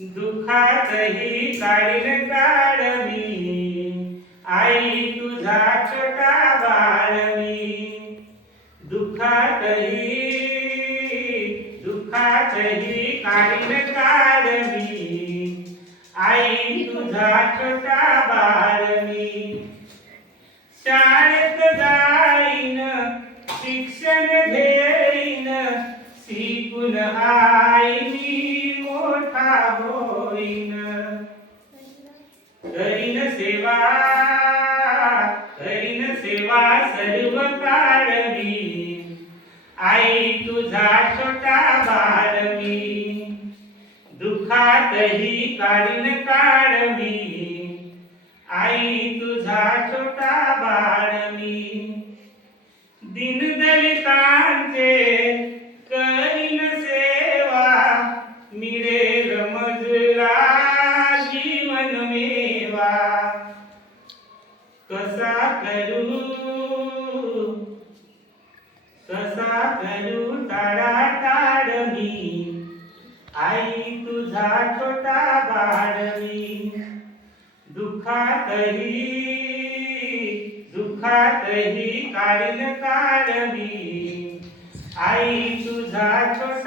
दुःखातही काढीन काढवी आई तुझा छोटा बाळ मी. दुःखातही दुःखातही काढीन काढवी आई तुझा छोटा बाळ मी. शाळेत जा होईन करीन सेवा करीन सेवा सर्व काळ मी आई तुझा छोटा बाळ मी दुःखातही काढीन काळ मी आई तुझा छोटा बाळ मी दिन करीन कसा करू? कसा करू? टाळा टाळ मी. आई तुझा छोटा बाळ मी. दुःखातही दुःखातही काढील काढ मी. आई तुझा छोटा